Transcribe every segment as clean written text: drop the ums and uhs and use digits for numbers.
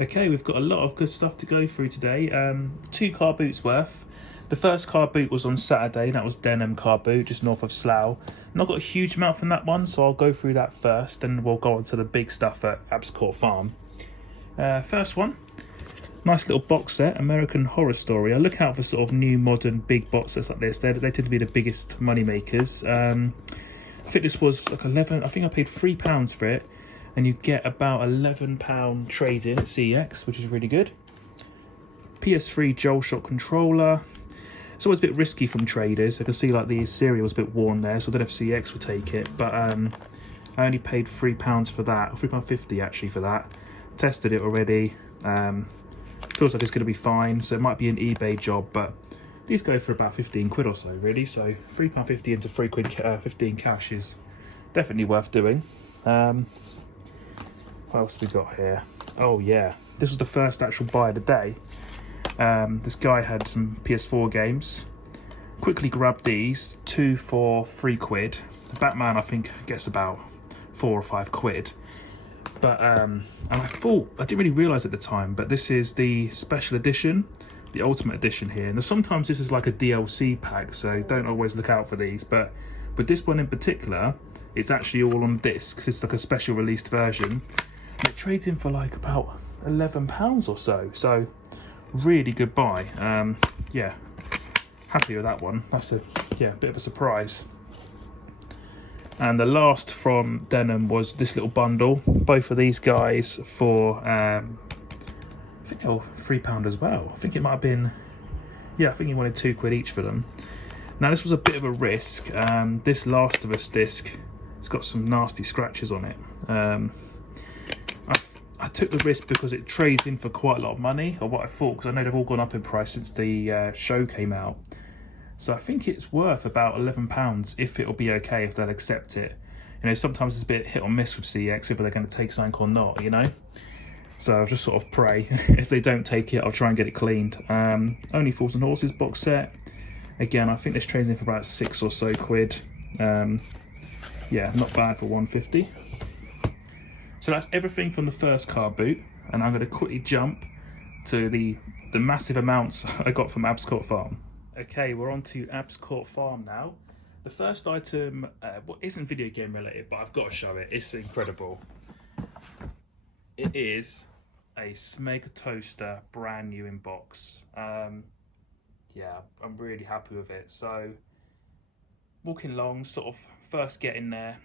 Okay, we've got a lot of good stuff to go through today. 2 car boots worth. The first car boot was on Saturday, that was Denham car boot, just north of Slough. Not got a huge amount from that one, so I'll go through that first, and we'll go on to the big stuff at Abs Court Farm. First one, nice little box set, American Horror Story. I look out for sort of new, modern, big box sets like this. They tend to be the biggest money makers. I think this was like 11, I think I paid £3 for it. And you get about £11 trade-in at CEX, which is really good. PS3 DualShock controller. It's always a bit risky from traders. I can see like the serial was a bit worn there, so I don't know if CEX will take it. But I only paid £3 for that, or £3.50 actually for that. Tested it already. Feels like it's going to be fine, so it might be an eBay job, but these go for about 15 quid or so, really. So £3.50 into £15 cash is definitely worth doing. What else we got here? Oh yeah, this was the first actual buy of the day. This guy had some PS4 games. Quickly grabbed these, 2 for £3. The Batman I think gets about 4 or 5 quid. But and I didn't really realise at the time, but this is the special edition, the Ultimate Edition here. And sometimes this is like a DLC pack, so don't always look out for these. But with this one in particular, it's actually all on discs. It's like a special released version. And it trades in for like about £11 or so. So really good buy. Yeah, happy with that one. That's a bit of a surprise. And the last from Denham was this little bundle. Both of these guys for I think they were £3 as well. I think it might have been, yeah, I think he wanted 2 quid each for them. Now this was a bit of a risk. This Last of Us disc, it's got some nasty scratches on it. I took the risk because it trades in for quite a lot of money, or what I thought, because I know they've all gone up in price since the show came out. So I think it's worth about £11 if it'll be okay, if they'll accept it. You know, sometimes it's a bit hit or miss with CX, whether they're going to take something or not, you know. So I'll just sort of pray. If they don't take it, I'll try and get it cleaned. Only Fools and Horses box set. Again, I think this trades in for about 6 or so quid. Yeah, not bad for 150. So that's everything from the first car boot, and I'm going to quickly jump to the massive amounts I got from Abs Court Farm. Okay, we're on to Abs Court Farm now. The first item isn't video game related, but I've got to show it. It's incredible. It is a Smeg toaster, brand new in box. Yeah, I'm really happy with it. So walking along, sort of first getting there.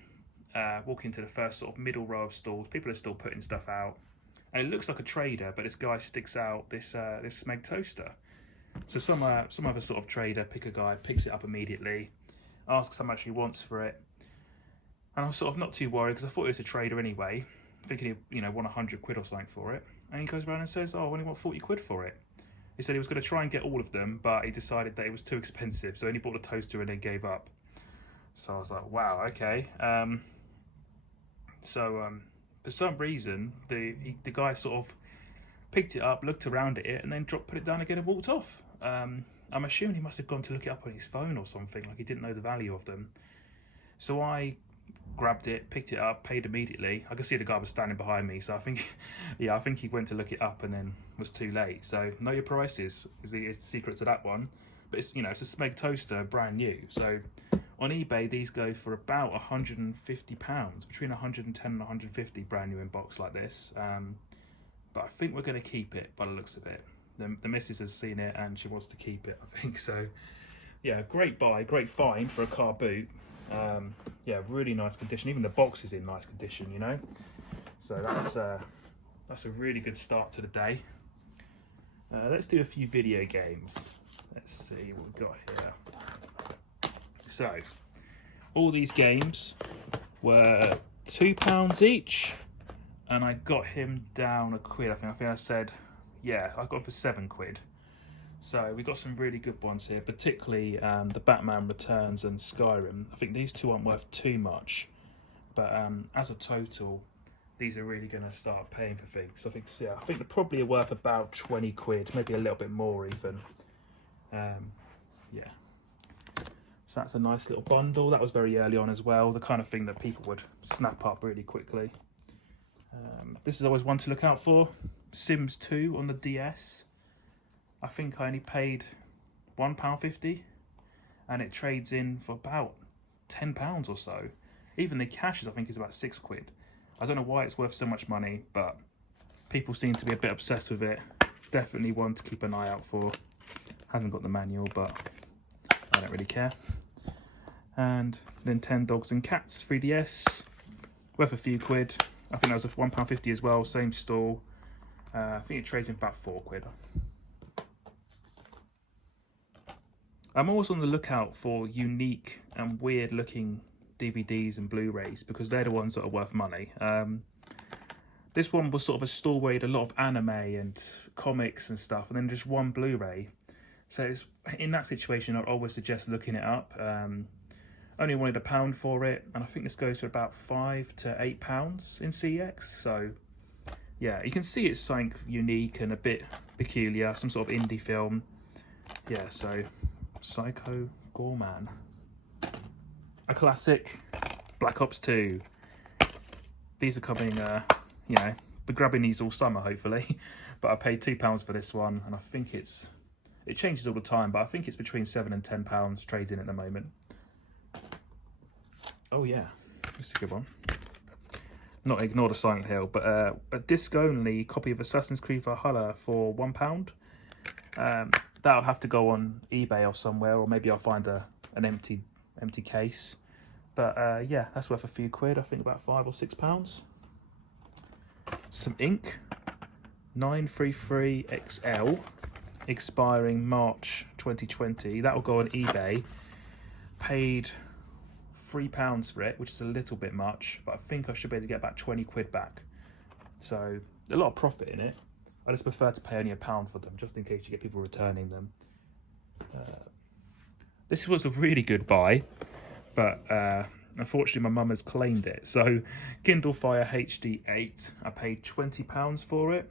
Walk into the first sort of middle row of stalls. People are still putting stuff out, and it looks like a trader, but this guy sticks out this this Smeg toaster. So some other sort of trader, picker guy, picks it up immediately, asks how much he wants for it, and I'm sort of not too worried because I thought it was a trader anyway, thinking he'd want 100 quid or something for it. And he goes around and says, "Oh, I only want 40 quid for it." He said he was going to try and get all of them, but he decided that it was too expensive, so he only bought the toaster and then gave up. So I was like, wow, okay. For some reason, the guy sort of picked it up, looked around at it, and then put it down again and walked off. I'm assuming he must have gone to look it up on his phone or something, like he didn't know the value of them. So I grabbed it, picked it up, paid immediately. I could see the guy was standing behind me, so I think, yeah, I think he went to look it up and then was too late. So know your prices is the secret to that one. But it's it's a Smeg toaster, brand new. So on eBay, these go for about £150, between 110 and 150, brand new in box like this. But I think we're going to keep it by the looks of it. The missus has seen it and she wants to keep it, I think. So yeah, great buy, great find for a car boot. Yeah, really nice condition. Even the box is in nice condition, you know. So that's a really good start to the day. Let's do a few video games. Let's see what we've got here. So, all these games were £2 each, and I got him down a quid. I think I said, yeah, I got him for 7 quid. So we got some really good ones here, particularly the Batman Returns and Skyrim. I think these two aren't worth too much, but as a total, these are really going to start paying for things. I think they're probably worth about 20 quid, maybe a little bit more even. Yeah. So that's a nice little bundle. That was very early on as well, the kind of thing that people would snap up really quickly. This is always one to look out for. Sims 2 on the DS. I think I only paid £1.50, and it trades in for about £10 or so. Even the cash I think is about £6. I don't know why it's worth so much money, but people seem to be a bit obsessed with it. Definitely one to keep an eye out for. Hasn't got the manual, but I don't really care. And then 10 Dogs and Cats 3DS, worth a few quid. I think that was £1.50 as well, same store. I think it trades in about £4. I'm always on the lookout for unique and weird looking DVDs and Blu-rays because they're the ones that are worth money. This one was sort of a store where you had a lot of anime and comics and stuff, and then just one Blu-ray. So it's, in that situation, I'd always suggest looking it up. Only wanted £1 for it, and I think this goes for about £5 to £8 in CX. So yeah, you can see it's something unique and a bit peculiar, some sort of indie film. Yeah, so Psycho Gorman. A classic, Black Ops 2. These are coming, you know, we're grabbing these all summer hopefully, but I paid £2 for this one, and I think it changes all the time, but I think it's between £7 and £10 trading at the moment. Oh yeah, this is a good one. Not ignore the Silent Hill, but a disc-only copy of Assassin's Creed Valhalla for £1. That'll have to go on eBay or somewhere, or maybe I'll find an empty case. But yeah, that's worth a few quid. I think about £5 or £6. Some ink, 933XL, expiring March 2020. That'll go on eBay. Paid £3 for it, which is a little bit much, but I think I should be able to get about 20 quid back. So a lot of profit in it. I just prefer to pay only £1 for them, just in case you get people returning them. This was a really good buy, but unfortunately my mum has claimed it. So Kindle Fire HD 8, I paid £20 for it.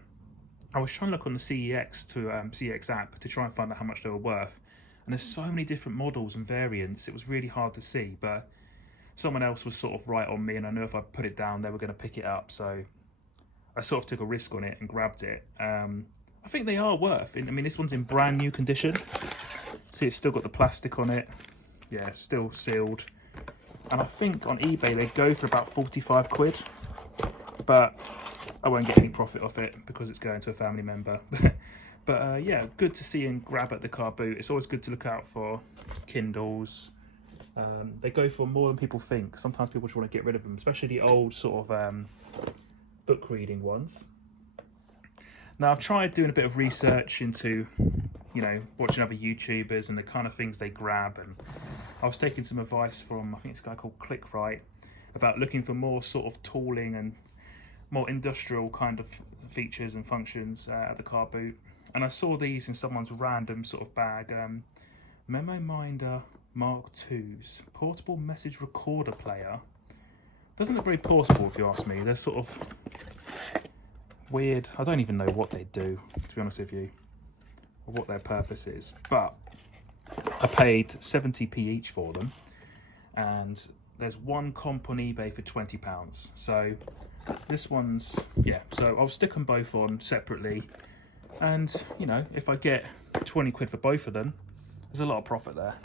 I was trying to look on the CEX app to try and find out how much they were worth, and there's so many different models and variants, it was really hard to see, but someone else was sort of right on me, and I knew if I put it down they were going to pick it up, so I sort of took a risk on it and grabbed it. I think they are worth it. I mean, this one's in brand new condition. See, it's still got the plastic on it. Yeah, still sealed. And I think on eBay they go for about 45 quid, but I won't get any profit off it because it's going to a family member. But yeah, good to see and grab at the car boot. It's always good to look out for Kindles. They go for more than people think. Sometimes people just want to get rid of them, especially the old sort of book reading ones. Now I've tried doing a bit of research into, you know, watching other YouTubers and the kind of things they grab, and I was taking some advice from, I think it's a guy called ClickRight, about looking for more sort of tooling and more industrial kind of features and functions at the car boot, and I saw these in someone's random sort of bag. Memo Minder Mark II's portable message recorder player. Doesn't look very portable if you ask me. They're sort of weird. I don't even know what they do, to be honest with you, or what their purpose is, but I paid 70p each for them, and there's one comp on eBay for £20. So this one's, yeah, so I'll stick them both on separately, and you know, if I get 20 quid for both of them, there's a lot of profit there.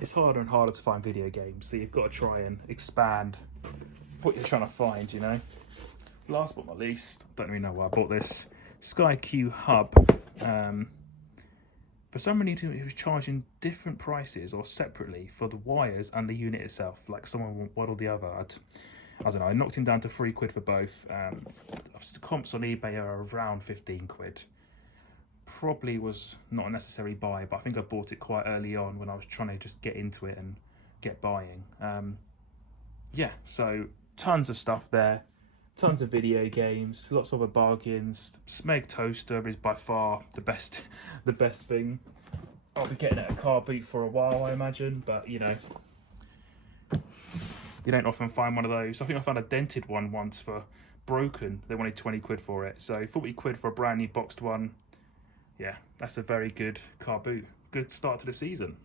It's harder and harder to find video games, so you've got to try and expand what you're trying to find, you know. Last but not least, I don't really know why I bought this, SkyQ Hub. For some reason it was charging different prices or separately for the wires and the unit itself, like someone one or the other. I don't know, I knocked him down to 3 quid for both. Comps on eBay are around 15 quid. Probably was not a necessary buy, but I think I bought it quite early on when I was trying to just get into it and get buying. Yeah, so tons of stuff there, tons of video games, lots of other bargains. Smeg toaster is by far the best thing. I'll be getting it at a car boot for a while, I imagine, but you know, you don't often find one of those. I think I found a dented one once for broken. They wanted 20 quid for it, so 40 quid for a brand new boxed one. Yeah, that's a very good car boot. Good start to the season.